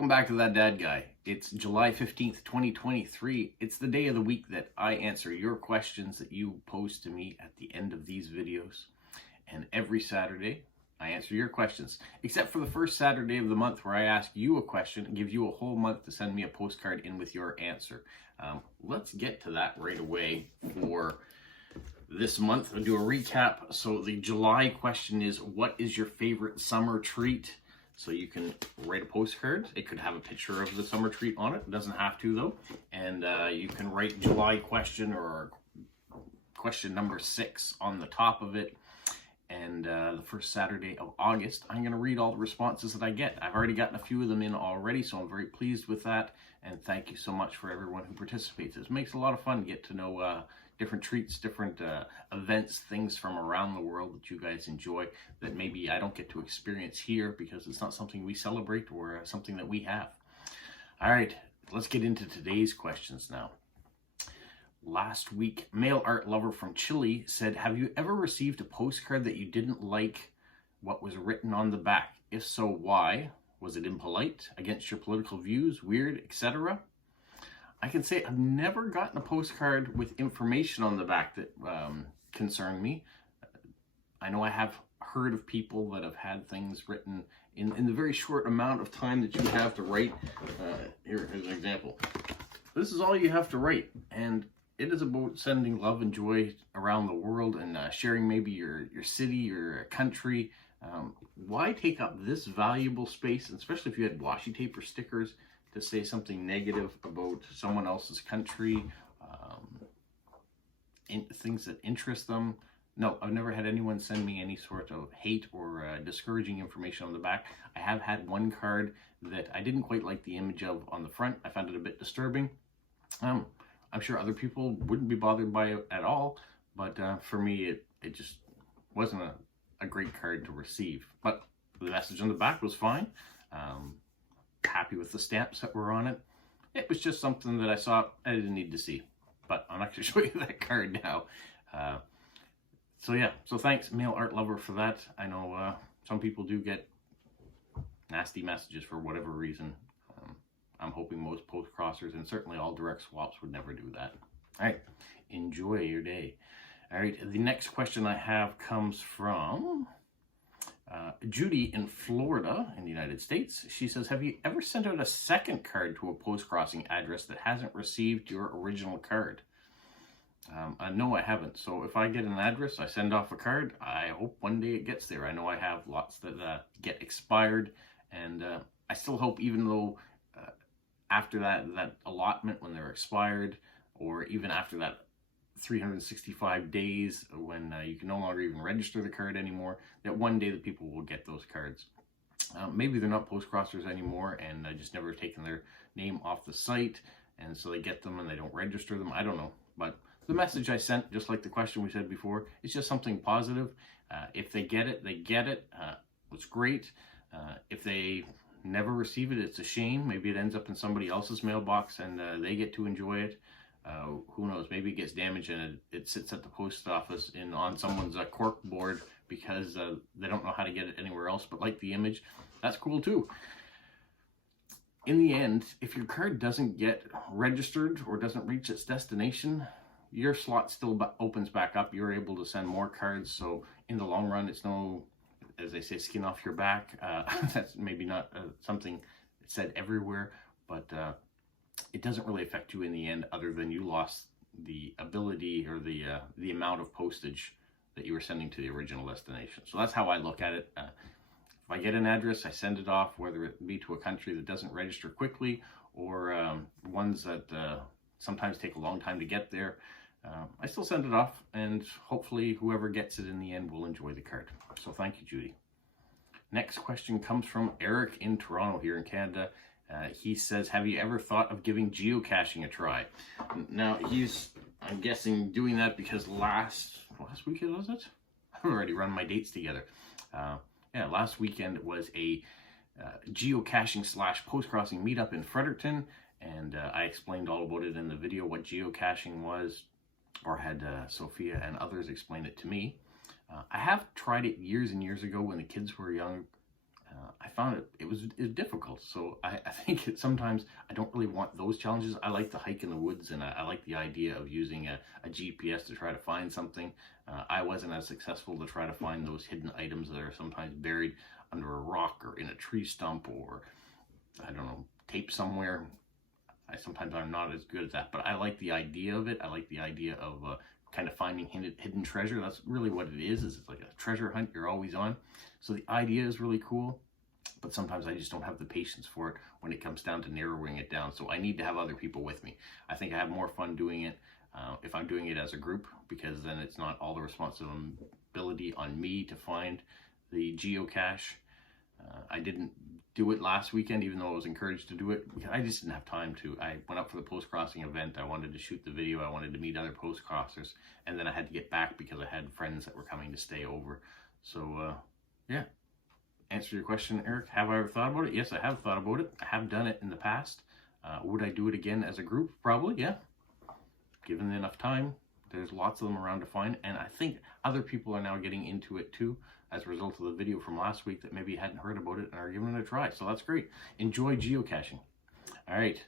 Welcome back to That Dad Guy. It's July 15th, 2023. It's the day of the week that I answer your questions that you pose to me at the end of these videos. And every Saturday, I answer your questions, except for the first Saturday of the month where I ask you a question and give you a whole month to send me a postcard in with your answer. Let's get to that right away for this month. I'll do a recap. So the July question is, what is your favorite summer treat? So you can write a postcard. It could have a picture of the summer treat on it. It doesn't have to though. And you can write July question or question number 6 on the top of it. And the first Saturday of August, I'm going to read all the responses that I get. I've already gotten a few of them in already, so I'm very pleased with that. And thank you so much for everyone who participates. It makes a lot of fun to get to know different treats, different events, things from around the world that you guys enjoy that maybe I don't get to experience here because it's not something we celebrate or something that we have. All right, let's get into today's questions now. Last week, Mail Art Lover from Chile said, have you ever received a postcard that you didn't like what was written on the back? If so, why? Was it impolite, against your political views, weird, etc.? I can say I've never gotten a postcard with information on the back that concerned me. I know I have heard of people that have had things written in the very short amount of time that you have to write. Here's an example. This is all you have to write, and it is about sending love and joy around the world and sharing maybe your city, your country. Why take up this valuable space, and especially if you had washi tape or stickers, to say something negative about someone else's country, things that interest them. No, I've never had anyone send me any sort of hate or discouraging information on the back. I have had one card that I didn't quite like the image of on the front. I found it a bit disturbing. I'm sure other people wouldn't be bothered by it at all, but for me, it just wasn't a great card to receive. But the message on the back was fine. Happy with the stamps that were on it. It was just something that I saw I didn't need to see, but I'm not going to show you that card now. So yeah, so thanks Mail Art Lover for that. I know some people do get nasty messages for whatever reason. I'm hoping most postcrossers and certainly all direct swaps would never do that. All right, enjoy your day. All right, the next question I have comes from Judy in Florida in the United States. She says, have you ever sent out a second card to a post-crossing address that hasn't received your original card? No, I haven't. So if I get an address, I send off a card. I hope one day it gets there. I know I have lots that get expired, and I still hope, even though after that allotment when they're expired, or even after that 365 days when you can no longer even register the card anymore, that one day the people will get those cards. Maybe they're not postcrossers anymore and just never taken their name off the site, and so they get them and they don't register them. I don't know, but the message I sent, just like the question we said before, is just something positive. If they get it, they get it. It's great. If they never receive it, it's a shame. Maybe it ends up in somebody else's mailbox and they get to enjoy it. Who knows? Maybe it gets damaged and it sits at the post office on someone's cork board because they don't know how to get it anywhere else but like the image. That's cool too. In the end, if your card doesn't get registered or doesn't reach its destination, your slot still opens back up. You're able to send more cards. So in the long run, it's no, as they say, skin off your back. That's maybe not something said everywhere, but it doesn't really affect you in the end, other than you lost the ability or the amount of postage that you were sending to the original destination. So that's how I look at it. If I get an address, I send it off, whether it be to a country that doesn't register quickly or ones that sometimes take a long time to get there. I still send it off, and hopefully whoever gets it in the end will enjoy the card. So thank you, Judy. Next question comes from Eric in Toronto here in Canada. He says, have you ever thought of giving geocaching a try? Now, I'm guessing, doing that because last weekend, was it? I've already run my dates together. Yeah, last weekend was a geocaching / postcrossing meetup in Fredericton, and I explained all about it in the video, what geocaching was, or had Sophia and others explain it to me. I have tried it years and years ago when the kids were young. I found it was difficult. So I think sometimes I don't really want those challenges. I like to hike in the woods, and I like the idea of using a GPS to try to find something. I wasn't as successful to try to find those hidden items that are sometimes buried under a rock or in a tree stump, or I don't know, taped somewhere. I'm not as good at that, but I like the idea of it. I like the idea of kind of finding hidden treasure. That's really what it is it's like a treasure hunt you're always on. So the idea is really cool, but sometimes I just don't have the patience for it when it comes down to narrowing it down. So I need to have other people with me. I think I have more fun doing it if I'm doing it as a group, because then it's not all the responsibility on me to find the geocache. I didn't do it last weekend, even though I was encouraged to do it, because I just didn't have time to. I went up for the Postcrossing event. I wanted to shoot the video. I wanted to meet other postcrossers, and then I had to get back because I had friends that were coming to stay over. So, yeah. Answer your question, Eric. Have I ever thought about it? Yes, I have thought about it. I have done it in the past. Would I do it again as a group? Probably, yeah. Given enough time, there's lots of them around to find, and I think other people are now getting into it too, as a result of the video from last week that maybe hadn't heard about it and are giving it a try. So that's great. Enjoy geocaching. All right.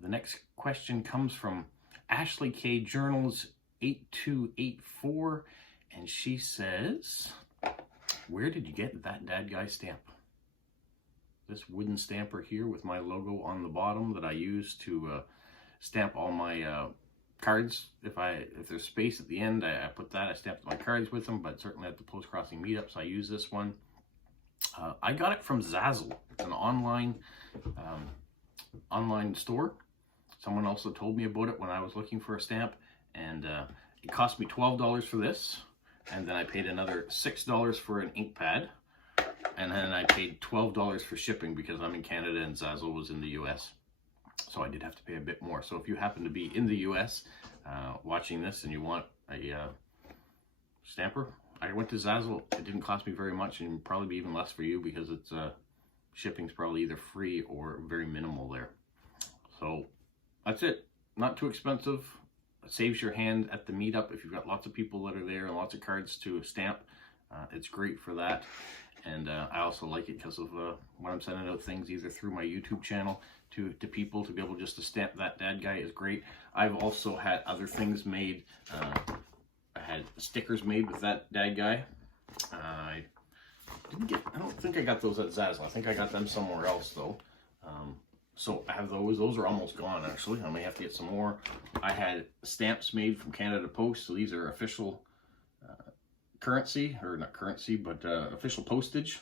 The next question comes from Ashley K. Journals 8284, and she says, where did you get that dad guy stamp? This wooden stamper here with my logo on the bottom that I use to stamp all my cards. If there's space at the end, I put that. I stamped my cards with them, but certainly at the Postcrossing meetups, I use this one. I got it from Zazzle. It's an online store. Someone also told me about it when I was looking for a stamp, and it cost me $12 for this, and then I paid another $6 for an ink pad, and then I paid $12 for shipping because I'm in Canada and Zazzle was in the US. So I did have to pay a bit more. So if you happen to be in the US watching this and you want a stamper, I went to Zazzle. It didn't cost me very much, and probably be even less for you because it's shipping's probably either free or very minimal there. So that's it. Not too expensive. It saves your hand at the meetup if you've got lots of people that are there and lots of cards to stamp. It's great for that. And I also like it because of when I'm sending out things either through my YouTube channel to people to be able just to stamp that dad guy is great. I've also had other things made. I had stickers made with that dad guy. I don't think I got those at Zazzle. I think I got them somewhere else though. So I have those. Those are almost gone actually. I may have to get some more. I had stamps made from Canada Post. So these are official currency, or not currency, but official postage.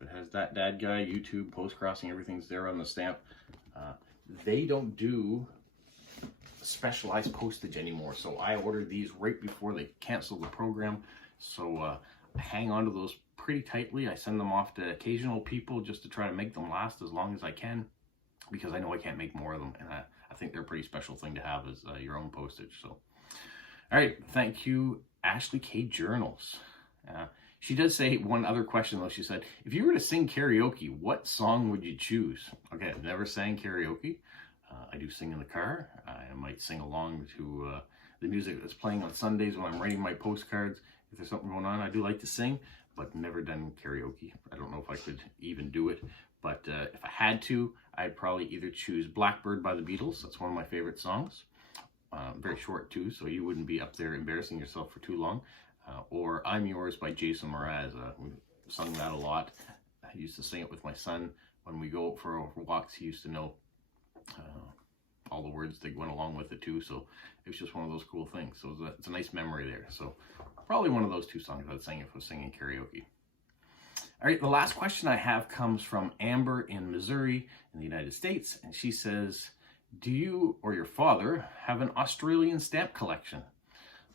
It has that dad guy, YouTube, Postcrossing, everything's there on the stamp. They don't do specialized postage anymore, so I ordered these right before they canceled the program. So I hang on to those pretty tightly. I send them off to occasional people just to try to make them last as long as I can, because I know I can't make more of them, and I think they're a pretty special thing to have as your own postage. So, all right, thank you, Ashley K. Journals. She does say one other question though. She said, if you were to sing karaoke, what song would you choose? Okay, I've never sang karaoke. I do sing in the car. I might sing along to the music that's playing on Sundays when I'm writing my postcards. If there's something going on, I do like to sing, but never done karaoke. I don't know if I could even do it, but if I had to, I'd probably either choose Blackbird by the Beatles. That's one of my favorite songs. Very short too, so you wouldn't be up there embarrassing yourself for too long. Or I'm Yours by Jason Mraz. We sung that a lot. I used to sing it with my son when we go for walks. He used to know all the words that went along with it too, so it was just one of those cool things. So it's a nice memory there. So probably one of those two songs I'd sing if I was singing karaoke. All right, the last question I have comes from Amber in Missouri in the United States, and she says, do you or your father have an Australian stamp collection?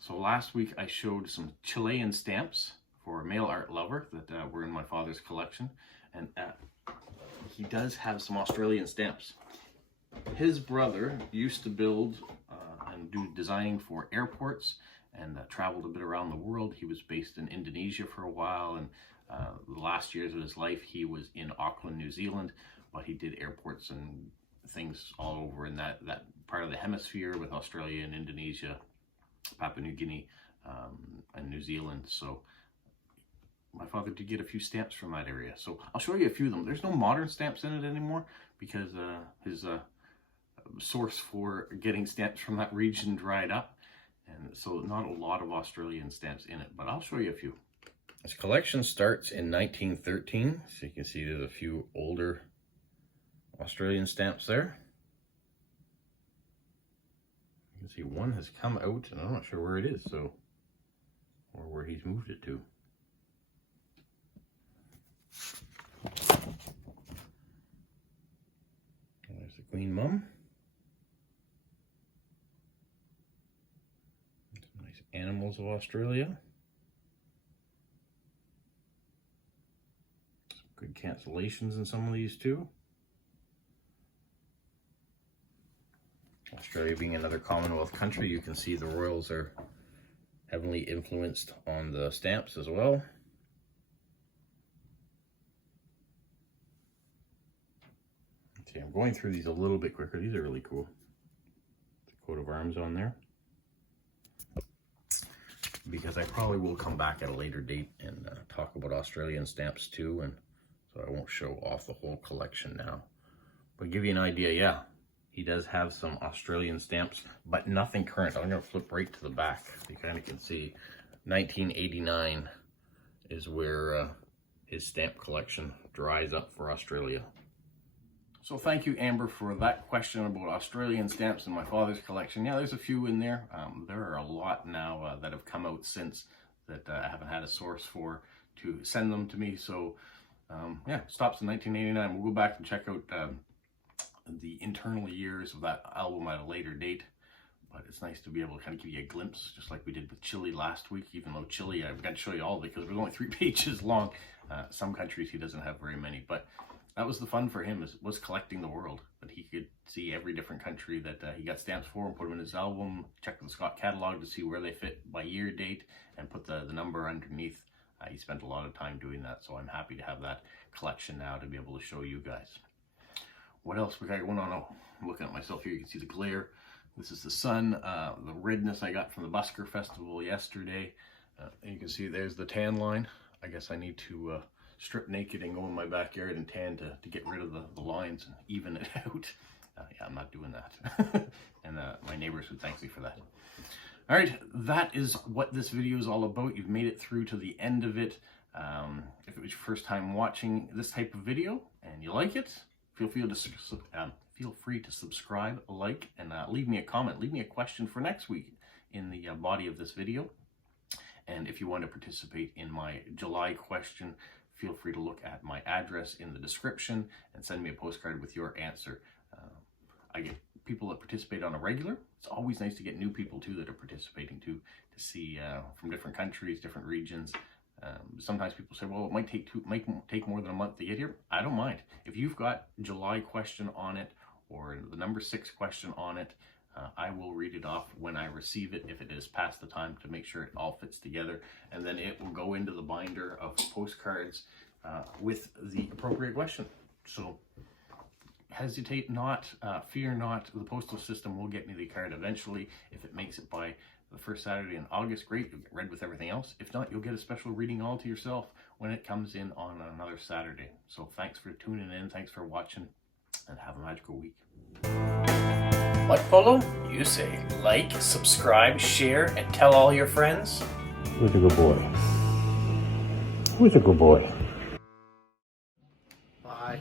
So last week I showed some Chilean stamps for a mail art lover that were in my father's collection, and he does have some Australian stamps. His brother used to build and do designing for airports, and traveled a bit around the world. He was based in Indonesia for a while, and the last years of his life he was in Auckland, New Zealand, but he did airports and things all over in that part of the hemisphere with Australia and Indonesia, Papua New Guinea, and New Zealand. So my father did get a few stamps from that area. So I'll show you a few of them. There's no modern stamps in it anymore because his source for getting stamps from that region dried up. And so not a lot of Australian stamps in it, but I'll show you a few. This collection starts in 1913. So you can see there's a few older Australian stamps there. You can see one has come out and I'm not sure where it is, so, or where he's moved it to. There's the Queen Mum. Some nice animals of Australia. Some good cancellations in some of these too. Australia being another Commonwealth country, you can see the royals are heavily influenced on the stamps as well. See, I'm going through these a little bit quicker. These are really cool. The coat of arms on there. Because I probably will come back at a later date and talk about Australian stamps too, and so I won't show off the whole collection now. But give you an idea, yeah. He does have some Australian stamps, but nothing current. I'm going to flip right to the back. You kind of can see 1989 is where his stamp collection dries up for Australia. So thank you, Amber, for that question about Australian stamps in my father's collection. Yeah, there's a few in there. There are a lot now that have come out since that I haven't had a source for to send them to me. So yeah, stops in 1989. We'll go back and check out the internal years of that album at a later date, but it's nice to be able to kind of give you a glimpse, just like we did with Chile last week, even though Chile, I've got to show you all because it was only 3 pages long. Some countries he doesn't have very many, but that was the fun for him, was collecting the world, that he could see every different country that he got stamps for and put them in his album, check the Scott catalog to see where they fit by year date, and put the number underneath. He spent a lot of time doing that, so I'm happy to have that collection now to be able to show you guys. What else we got going on? Oh, I'm looking at myself here. You can see the glare. This is the sun, the redness I got from the Busker Festival yesterday. And you can see there's the tan line. I guess I need to strip naked and go in my backyard and tan to get rid of the lines and even it out. Yeah, I'm not doing that. And my neighbors would thank me for that. All right, that is what this video is all about. You've made it through to the end of it. If it was your first time watching this type of video and you like it, feel free to subscribe, like, and leave me a comment. Leave me a question for next week in the body of this video. And if you want to participate in my July question, feel free to look at my address in the description and send me a postcard with your answer. I get people that participate on a regular. It's always nice to get new people too that are participating too, to see from different countries, different regions. Sometimes people say, well, it might take more than a month to get here. I don't mind. If you've got July question on it or the number 6 question on it, I will read it off when I receive it if it is past the time, to make sure it all fits together. And then it will go into the binder of postcards with the appropriate question. So hesitate not, fear not. The postal system will get me the card eventually. If it makes it by the first Saturday in August, great, you'll get read with everything else. If not, you'll get a special reading all to yourself when it comes in on another Saturday. So thanks for tuning in, thanks for watching, and have a magical week. What, Polo? You say like, subscribe, share, and tell all your friends? Who's a good boy? Who's a good boy? Bye.